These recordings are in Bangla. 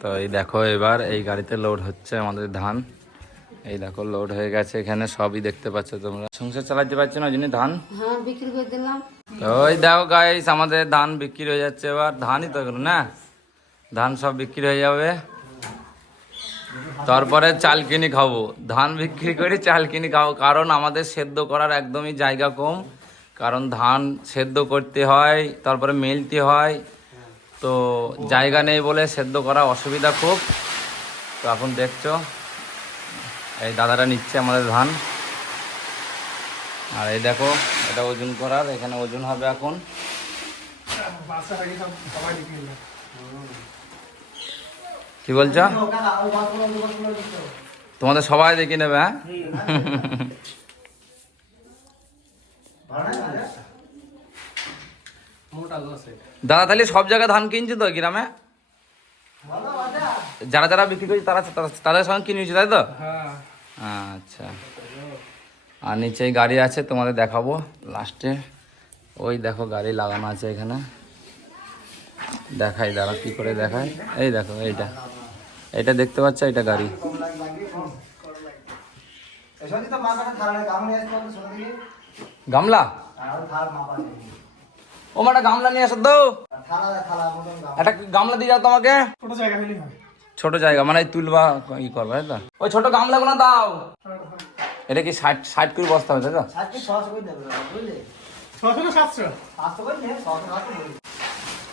তো এই দেখো এবার এই গাড়িতে লোড হচ্ছে আমাদের ধান। এই দেখো লোড হয়ে গেছে, এখানে সবই দেখতে পাচ্ছ তোমরা। সংসার চালাতে পারছো না যিনি ধান বিক্রি করে দিলাম। তো ওই দেখো গাইস আমাদের ধান বিক্রি হয়ে যাচ্ছে। এবার ধানই তো এগুলো না, ধান সব বিক্রি হয়ে যাবে, তারপরে চাল কিনে খাবো। ধান বিক্রি করে চাল কিনে খাবো, কারণ আমাদের সেদ্ধ করার একদমই জায়গা কম। কারণ ধান সেদ্ধ করতে হয়, তারপরে মেলতে হয়, তো জায়গা নেই বলে সেদ্ধ করা অসুবিধা খুব। তো এখন দেখছো এই দাদারা নিচ্ছে আমাদের ধান। আর এই দেখো এটা ওজন করার, এখানে ওজন হবে এখন। কি বলছো? তোমাদের সবাই দেখে নেবে? হ্যাঁ দাদা তাহলে সব জায়গায় ধান কিনছে তো গ্রামে? যারা যারা বিক্রি করছে তারা তাদের সঙ্গে কিনেছে তাই তো? আচ্ছা। আর নিচে গাড়ি আছে, তোমাদের দেখাবো লাস্টে। ওই দেখো গাড়ি লাগানো আছে এখানে, দেখাই দাঁড়া কি করে দেখায়। এই দেখো এইটা, এটা দেখতে পাচ্ছ, এটা গাড়ি। গামলা ও মাটা গামলা নিয়ে আসো তো, একটা গামলা দিয়ে যাও তোমাকে। ছোট জায়গা মানে তুলবা ই করবা তাই তো? ওই ছোট গামলা গুলো দাও। এটা কি 60 করে বস্তা হবে তাই তো?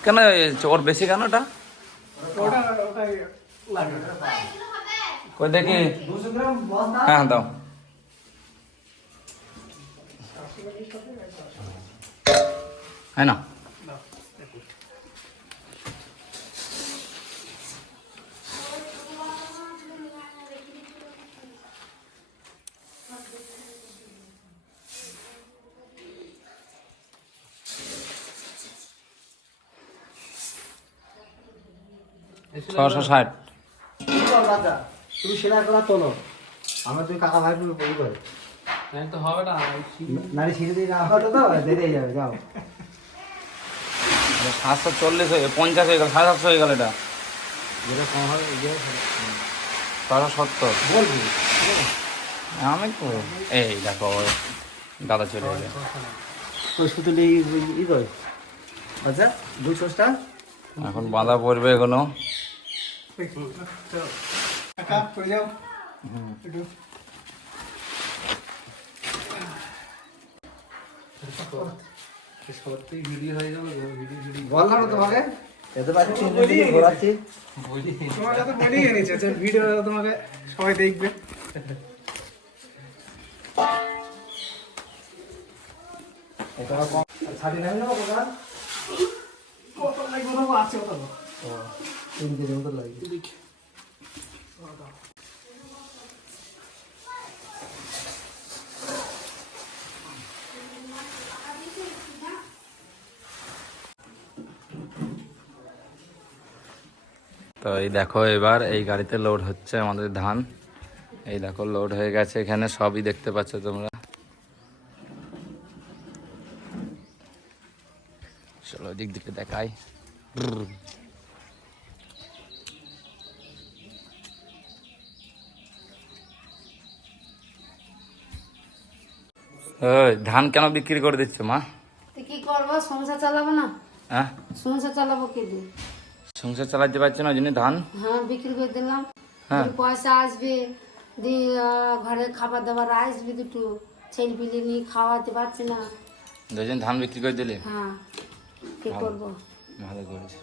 কেন ওর বেশি কেন ওটা? কই দেখি। হ্যাঁ দাও। হ্যাঁ না $660। তুমি সেলাই করা তোলো, আমার তুই কাকা ভাই তুমি বলি করে তো হবে না, নারী সিঁড়ি দিয়ে না হতো তো দেরি হয়ে যাবে। যাও 740 হয়ে 50 হয়ে গেল, 750 হয়ে গেল। এটা যেটা কম হবে 670 বলবি। আমি তো এই দেখো দাদা চলে এলো। ওই সুতুলি ই করে আচ্ছা 200টা এখন বাঁধা পড়বে এগুলো। বললাম না তোমাকে এত পাচ্ছি ঘোরাচ্ছি, তোমাকে তো বলেই এনেছে যে ভিডিও তোমাকে সবাই দেখবে। এটা কম 39 নেবো কোথা কত লাগবে না আছে কত? 3 কেজি মতো লাগবে। তো এই দেখো এবার এই গাড়িতে লোড হচ্ছে আমাদের ধান। এই দেখো লোড হয়ে গেছে, এখানে সবই দেখতে পাচ্ছ তোমরা। চলো দিক দিকে দেখাই। ধান কেন বিক্রি করে দিচ্ছ মা? কি করবো, সংসার চালাবো না? হ্যাঁ সংসার চালাবো কি দিয়ে? সংসার চালাতে পারছো না যিনি ধান বিক্রি করে দিলাম। হ্যাঁ পয়সা আসবে, দিয়ে ঘরে খাবার দাবার আসবে, দুটো ছেলে পিলে নিয়ে খাওয়াতে পারছি না। দুজন ধান বিক্রি করে দিলে? হ্যাঁ কি করবো? ভালো করেছে।